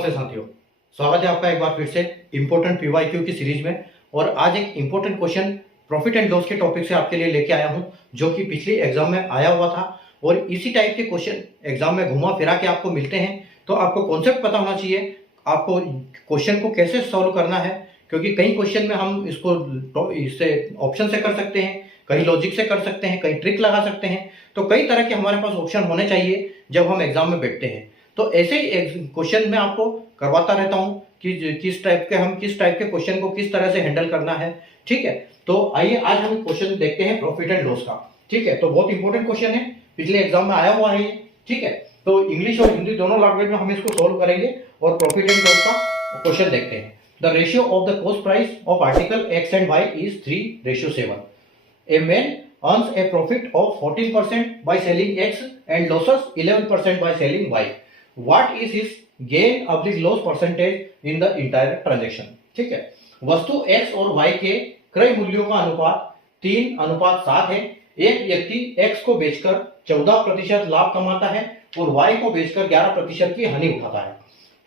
नमस्ते साथियों, स्वागत है आपका एक बार फिर से इम्पोर्टेंट पीवाईक्यू की सीरीज में। और आज एक important question profit and loss के टॉपिक से आपके लिए लेके आया हूं, जो कि पिछली एग्जाम में आया हुआ था। और इसी टाइप के क्वेश्चन एग्जाम में घुमा फिरा के आपको मिलते हैं, तो आपको कॉन्सेप्ट पता होना चाहिए, आपको क्वेश्चन को कैसे सॉल्व करना है। क्योंकि कई क्वेश्चन में हम इसको इससे ऑप्शन से कर सकते हैं, कहीं लॉजिक से कर सकते हैं, कहीं ट्रिक लगा सकते हैं। तो कई तरह के हमारे पास ऑप्शन होने चाहिए जब हम एग्जाम में बैठते हैं। तो ऐसे ही क्वेश्चन मैं आपको करवाता रहता हूं कि किस टाइप के क्वेश्चन को किस तरह से हैंडल करना है। ठीक है, तो आइए आज हम क्वेश्चन देखते हैं प्रॉफिट एंड लॉस का। ठीक है, तो बहुत इंपॉर्टेंट क्वेश्चन है, पिछले एग्जाम में आया हुआ है ये। ठीक है, तो इंग्लिश और हिंदी दोनों लैंग्वेज में हम इसको सोल्व करेंगे और प्रॉफिट एंड लॉस का क्वेश्चन देखते हैं। The ratio of the cost price of article X and Y is 3:7. A man earns a profit of 14% by selling X and losses 11% by selling Y. What is his gain/loss percentage in the entire transaction? ठीक है, वस्तु X और Y के क्रय मूल्यों का अनुपात 3:7 है। एक व्यक्ति X को बेचकर 14% लाभ कमाता है और Y को बेचकर 11% की हानि उठाता है।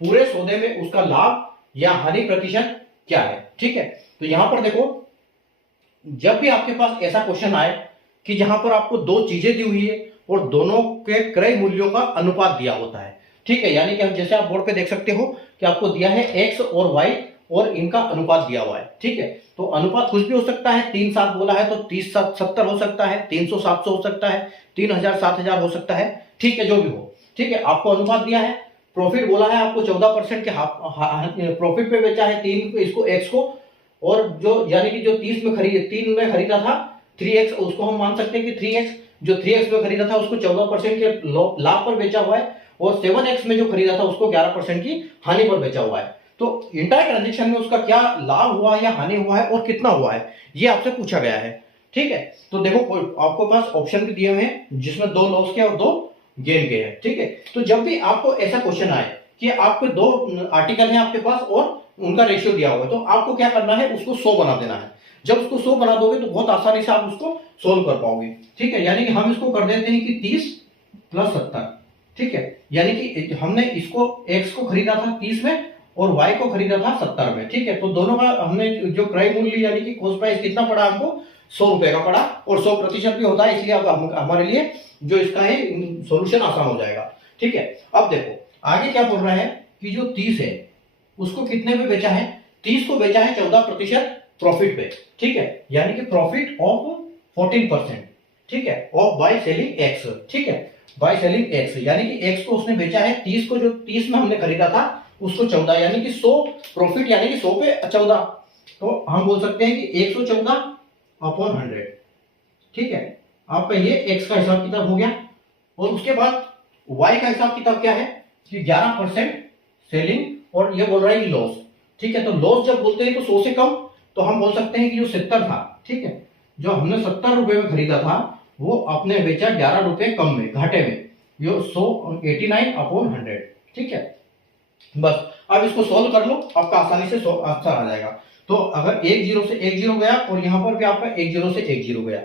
पूरे सौदे में उसका लाभ या हानि प्रतिशत क्या है? ठीक है, तो यहां पर देखो, जब भी आपके पास ऐसा क्वेश्चन आए कि जहां पर आपको दो चीजें दी हुई है और दोनों के क्रय मूल्यों का अनुपात दिया होता है। ठीक है, यानी कि हम जैसे आप बोर्ड पे देख सकते हो कि आपको दिया है एक्स और वाई और इनका अनुपात दिया हुआ है। ठीक है, तो अनुपात कुछ भी हो सकता है, 3:7 बोला है तो 30:70 हो सकता है, 300:700 हो सकता है, 3000:7000 हो सकता है। ठीक है, जो भी हो। ठीक है, आपको अनुपात दिया है। प्रॉफिट बोला है आपको 14% के प्रॉफिट पे बेचा है 3 इसको एक्स को, और जो यानी कि जो 3 में खरीदा था 3x, उसको हम मान सकते हैं कि 3x जो 3x में खरीदा था उसको 14% के लाभ पर बेचा हुआ है, और 7x में जो खरीदा था उसको 11% की हानि पर बेचा हुआ है। तो इंटायर ट्रांजेक्शन में उसका क्या लाभ हुआ या हानि हुआ है और कितना हुआ है, ये आपसे पूछा गया है। ठीक है, तो देखो आपको पास ऑप्शन भी दिए हुए हैं जिसमें 2 लॉस के और 2 गेन के हैं। ठीक है, तो जब भी आपको ऐसा क्वेश्चन आए कि आपके 2 आर्टिकल हैं आपके पास और उनका रेशियो दिया हुआ है, तो आपको क्या करना है, उसको 100 बना देना है। जब उसको 100 बना दोगे तो बहुत आसानी से आप उसको सोल्व कर पाओगे। ठीक है, यानी कि हम इसको कर देते हैं कि 30 + 70। ठीक है, यानी कि हमने इसको x को खरीदा था 30 में और y को खरीदा था 70 में। ठीक है, तो दोनों का हमने जो क्रय मूल्य यानी कि कॉस्ट प्राइस कितना पड़ा हमको, 100 रुपए का पड़ा, और 100% भी होता है, इसलिए अब हमारे लिए जो इसका है सोल्यूशन आसान हो जाएगा। ठीक है, अब देखो आगे क्या बोल रहा है कि जो 30 है उसको कितने पे बेचा है, 30 को बेचा है 14% प्रॉफिट पे। ठीक है, यानी कि प्रॉफिट ऑफ 14%। ठीक है, ऑफ बाय सेलिंग एक्स। ठीक है, बाय सेलिंग एक्स यानी कि एक्स को उसने बेचा है 30 को, जो 30 में हमने खरीदा था उसको 14, यानी कि 100 प्रॉफिट, यानी कि 100 पे 14, तो हम बोल सकते हैं कि 114/100। ठीक है, आपका ये एक्स का हिसाब किताब हो गया। और उसके बाद वाई का हिसाब किताब क्या है कि 11% सेलिंग, और ये बोल रहा है कि लॉस। ठीक है, तो लॉस जब बोलते हैं तो 100 से कम, तो हम बोल सकते हैं कि जो 70 था, ठीक है, जो हमने 70 रुपए में खरीदा था वो आपने बेचा 11 रुपए कम में, घाटे में, ये 189/100। ठीक है, बस अब इसको सोल्व कर लो, आपका आसानी से आंसर आ जाएगा। तो अगर 1 0 से 1 0 गया और यहां पर भी आपका 1 0 से 1 0 गया।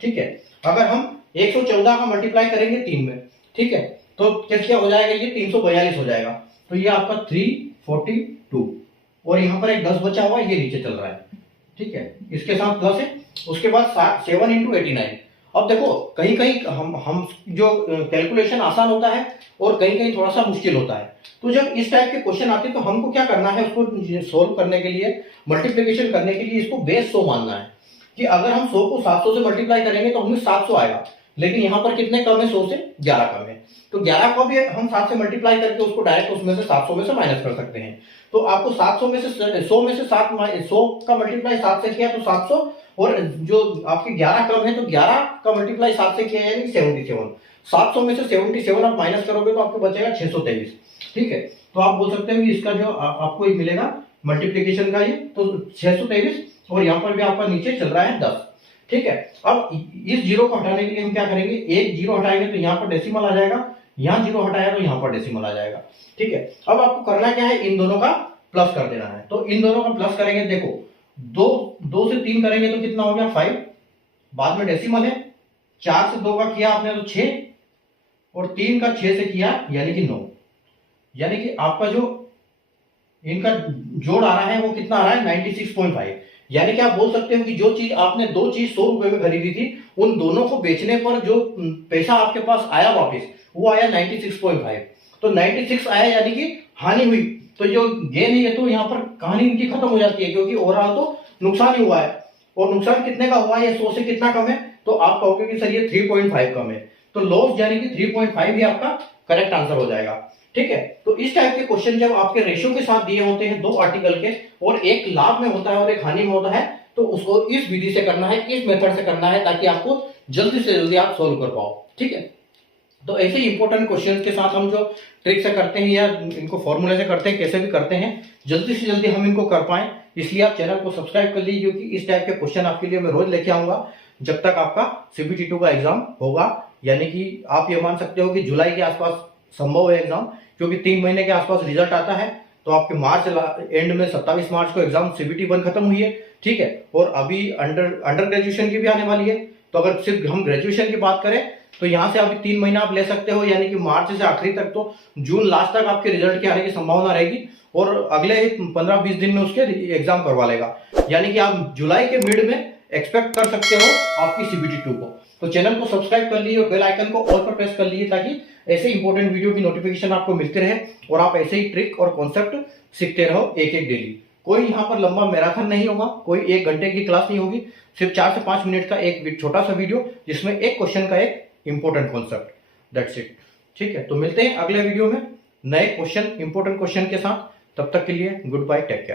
ठीक है, अगर हम 114 का मल्टीप्लाई करेंगे 3 में, ठीक है, तो क्या हो जाएगा, ये 342 हो जाएगा। तो ये आपका 342, और यहां पर एक 10 बचा हुआ है, ये नीचे चल रहा है। ठीक है, इसके साथ प्लस है। उसके बाद 7 × 89। अब देखो कहीं कहीं हम जो कैलकुलेशन आसान होता है और कहीं कहीं थोड़ा सा मुश्किल होता है। तो जब इस टाइप के क्वेश्चन आते हैं तो हमको क्या करना है, उसको सोल्व करने के लिए, मल्टीप्लीकेशन करने के लिए इसको बेस 100 मानना है कि अगर हम 100 को 700 से मल्टीप्लाई करेंगे तो हमें 700 आएगा, लेकिन यहाँ पर कितने कम है, 100 से 11 कम है। तो 11 को भी हम 7 से मल्टीप्लाई करके उसको डायरेक्ट उसमें से 700 में से माइनस कर सकते हैं। तो आपको 700 में से 100 में से 100 का मल्टीप्लाई 7 से किया तो 700, और जो आपके 11 कम है तो 11 का मल्टीप्लाई 7 से किया यानी 77। 700 में से 77 आप माइनस करोगे तो आपको बचेगा 623। ठीक है, तो आप बोल सकते हैं कि इसका जो आपको एक मिलेगा मल्टीप्लीकेशन का ये, तो 623, और यहाँ पर भी आपका नीचे चल रहा है 10। ठीक है, अब इस जीरो को हटाने के लिए हम क्या करेंगे, एक जीरो हटाएंगे तो यहाँ पर डेसिमल आ जाएगा, यहाँ जीरो हटाया तो यहाँ पर डेसिमल आ जाएगा। ठीक है, अब आपको करना क्या है, इन दोनों का प्लस कर देना है। तो इन दोनों का प्लस करेंगे, देखो 2 से 3 करेंगे तो कितना हो गया 5, बाद में डेसिमल है, 4 से 2 का किया आपने तो 6, और 3 का 6 से किया यानी कि 9, यानी कि आपका जो इनका जोड़ आ रहा है वो कितना आ रहा है 96.5। यानी कि आप बोल सकते हो कि जो चीज आपने दो चीज 100 रुपए में खरीदी थी, उन दोनों को बेचने पर जो पैसा आपके पास आया वापस, वो आया 96.5। तो 96 आया यानी कि हानि हुई, तो जो गेन है तो यहाँ पर कहानी इनकी खत्म हो जाती है, क्योंकि ओवरऑल तो नुकसान ही हुआ है। और नुकसान कितने का हुआ है, 100 से कितना कम है, तो आप कहोगे कि सर ये 3.5 कम है, तो लॉस यानी कि 3.5 ही आपका करेक्ट आंसर हो जाएगा। ठीक है, तो इस टाइप के क्वेश्चन जब आपके रेशियो के साथ दिए होते हैं दो आर्टिकल के, और एक लाभ में होता है और एक हानि में होता है, तो उसको इस विधि से करना है, इस मेथड से करना है, ताकि आपको जल्दी से जल्दी आप सोल्व कर पाओ। ठीक है, तो ऐसे इंपॉर्टेंट क्वेश्चन के साथ हम जो ट्रिक से करते हैं या इनको फॉर्मूले से करते हैं, कैसे भी करते हैं, जल्दी से जल्दी हम इनको कर पाए, इसलिए आप चैनल को सब्सक्राइब कर लीजिए, क्योंकि इस टाइप के क्वेश्चन आपके लिए मैं रोज लेके आऊंगा जब तक आपका CBT2 का एग्जाम होगा। यानी कि आप ये मान सकते हो कि जुलाई के आसपास संभव है एग्जाम, क्योंकि 3 महीने के आसपास रिजल्ट आता है, तो आपके मार्च एंड में 27 मार्च को एग्जाम CBT1 खत्म हुई है। ठीक है, और अभी अंडर ग्रेजुएशन की भी आने वाली है, तो अगर सिर्फ हम ग्रेजुएशन की बात करें तो यहाँ से अभी 3 महीना आप ले सकते हो, यानी कि मार्च से आखिरी तक, तो जून लास्ट तक आपके रिजल्ट के आने की संभावना रहेगी, और अगले 15-20 दिन में उसके एग्जाम करवा लेगा। यानी कि आप जुलाई के मिड में एक्सपेक्ट कर सकते हो आपकी CBT2 को। तो चैनल को सब्सक्राइब कर लीजिए और बेल आइकन को ऑल पर प्रेस कर लीजिए, ताकि ऐसे इंपॉर्टेंट वीडियो की नोटिफिकेशन आपको मिलते रहे और आप ऐसे ही ट्रिक और कॉन्सेप्ट सीखते रहो एक एक डेली। कोई यहाँ पर लंबा मैराथन नहीं होगा, कोई 1 घंटे की क्लास नहीं होगी, सिर्फ 4 से 5 मिनट का एक छोटा सा वीडियो, जिसमें एक क्वेश्चन का एक इंपॉर्टेंट कॉन्सेप्ट, दैट्स इट। ठीक है, तो मिलते हैं अगले वीडियो में नए क्वेश्चन, इंपॉर्टेंट क्वेश्चन के साथ। तब तक के लिए गुड बाय, टेक केयर।